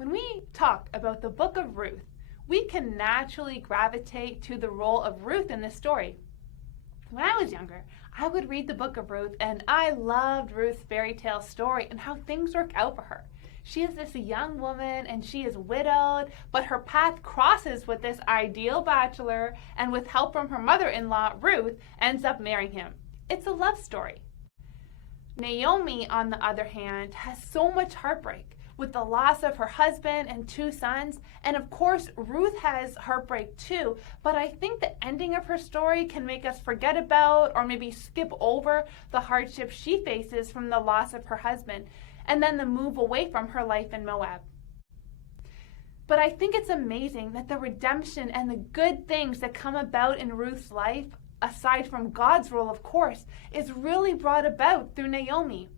When we talk about the Book of Ruth, we can naturally gravitate to the role of Ruth in this story. When I was younger, I would read the Book of Ruth, and I loved Ruth's fairy tale story and how things work out for her. She is this young woman and she is widowed, but her path crosses with this ideal bachelor, and with help from her mother-in-law, Ruth, ends up marrying him. It's a love story. Naomi, on the other hand, has so much heartbreak with the loss of her husband and 2 sons, and of course Ruth has heartbreak too, but I think the ending of her story can make us forget about or maybe skip over the hardship she faces from the loss of her husband and then the move away from her life in Moab. But I think it's amazing that the redemption and the good things that come about in Ruth's life, aside from God's role of course, is really brought about through Naomi.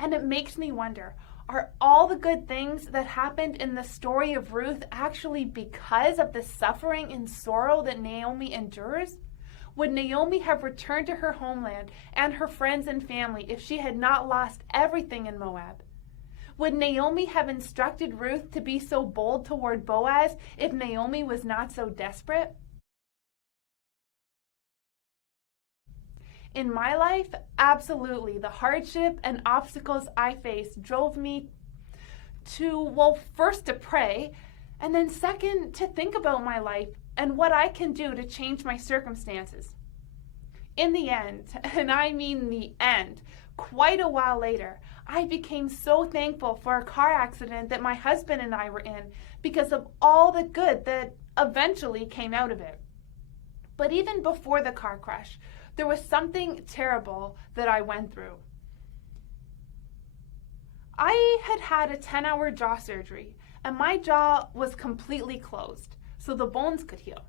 And it makes me wonder, are all the good things that happened in the story of Ruth actually because of the suffering and sorrow that Naomi endures? Would Naomi have returned to her homeland and her friends and family if she had not lost everything in Moab? Would Naomi have instructed Ruth to be so bold toward Boaz if Naomi was not so desperate? In my life, absolutely, the hardship and obstacles I faced drove me to, well, first to pray, and then second, to think about my life and what I can do to change my circumstances. In the end, and I mean the end, quite a while later, I became so thankful for a car accident that my husband and I were in because of all the good that eventually came out of it. But even before the car crash, there was something terrible that I went through. I had had a 10-hour jaw surgery, and my jaw was completely closed, so the bones could heal.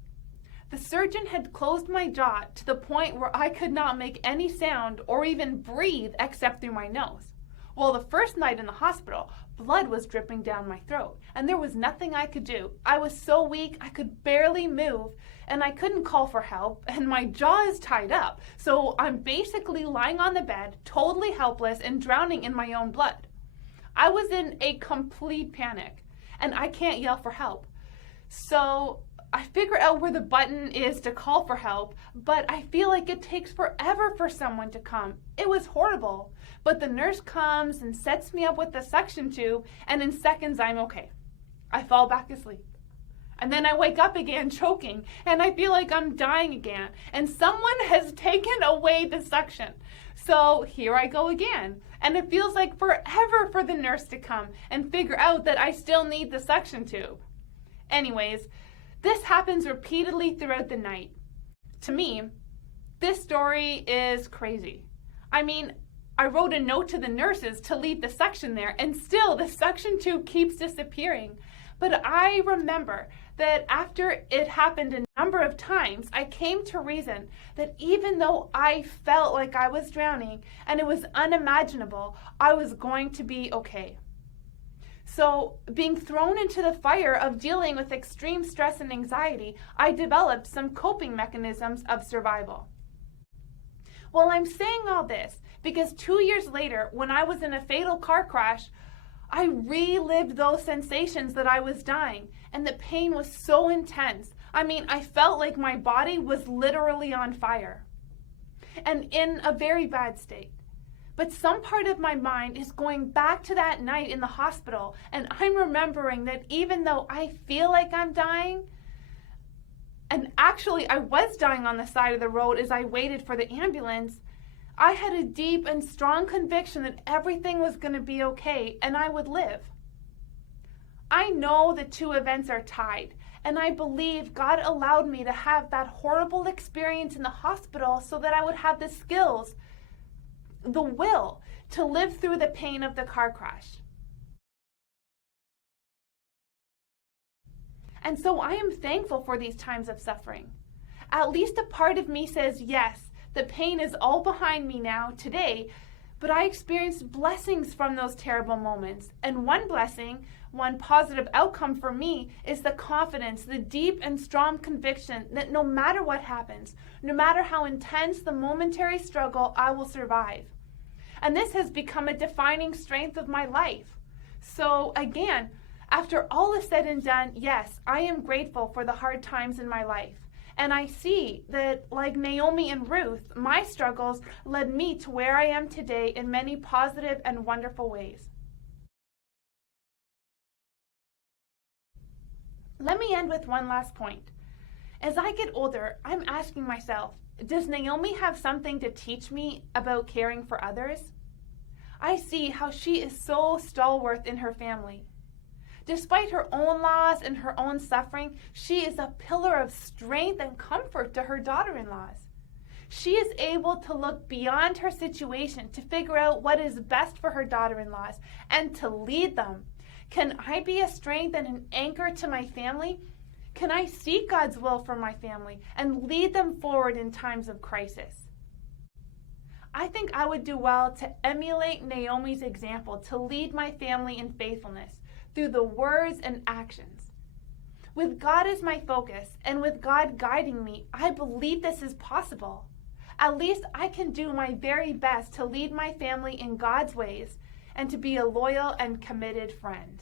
The surgeon had closed my jaw to the point where I could not make any sound or even breathe except through my nose. Well, the first night in the hospital, blood was dripping down my throat, and there was nothing I could do. I was so weak, I could barely move, and I couldn't call for help, and my jaw is tied up. So I'm basically lying on the bed, totally helpless and drowning in my own blood. I was in a complete panic, and I can't yell for help. So I figure out where the button is to call for help, but I feel like it takes forever for someone to come. It was horrible. But the nurse comes and sets me up with the suction tube, and in seconds I'm okay. I fall back asleep. And then I wake up again choking, and I feel like I'm dying again, and someone has taken away the suction. So here I go again, and it feels like forever for the nurse to come and figure out that I still need the suction tube. Anyways, this happens repeatedly throughout the night. To me, this story is crazy. I mean, I wrote a note to the nurses to leave the suction there, and still the suction tube keeps disappearing. But I remember that after it happened a number of times, I came to reason that even though I felt like I was drowning and it was unimaginable, I was going to be okay. So, being thrown into the fire of dealing with extreme stress and anxiety, I developed some coping mechanisms of survival. Well, I'm saying all this because 2 years later, when I was in a fatal car crash, I relived those sensations that I was dying, and the pain was so intense. I mean, I felt like my body was literally on fire and in a very bad state. But some part of my mind is going back to that night in the hospital, and I'm remembering that even though I feel like I'm dying, and actually I was dying on the side of the road as I waited for the ambulance, I had a deep and strong conviction that everything was going to be okay and I would live. I know the two events are tied, and I believe God allowed me to have that horrible experience in the hospital so that I would have the skills, the will, to live through the pain of the car crash. And so I am thankful for these times of suffering. At least a part of me says, yes, the pain is all behind me now, today, but I experienced blessings from those terrible moments. And one blessing, one positive outcome for me, is the confidence, the deep and strong conviction that no matter what happens, no matter how intense the momentary struggle, I will survive. And this has become a defining strength of my life. So again, After all is said and done, yes, I am grateful for the hard times in my life. And I see that, like Naomi and Ruth, my struggles led me to where I am today in many positive and wonderful ways. Let me end with one last point. As I get older, I'm asking myself, does Naomi have something to teach me about caring for others? I see how she is so stalwart in her family. Despite her own loss and her own suffering, she is a pillar of strength and comfort to her daughter-in-laws. She is able to look beyond her situation to figure out what is best for her daughter-in-laws and to lead them. Can I be a strength and an anchor to my family? Can I seek God's will for my family and lead them forward in times of crisis? I think I would do well to emulate Naomi's example to lead my family in faithfulness through the words and actions. With God as my focus and with God guiding me, I believe this is possible. At least I can do my very best to lead my family in God's ways and to be a loyal and committed friend.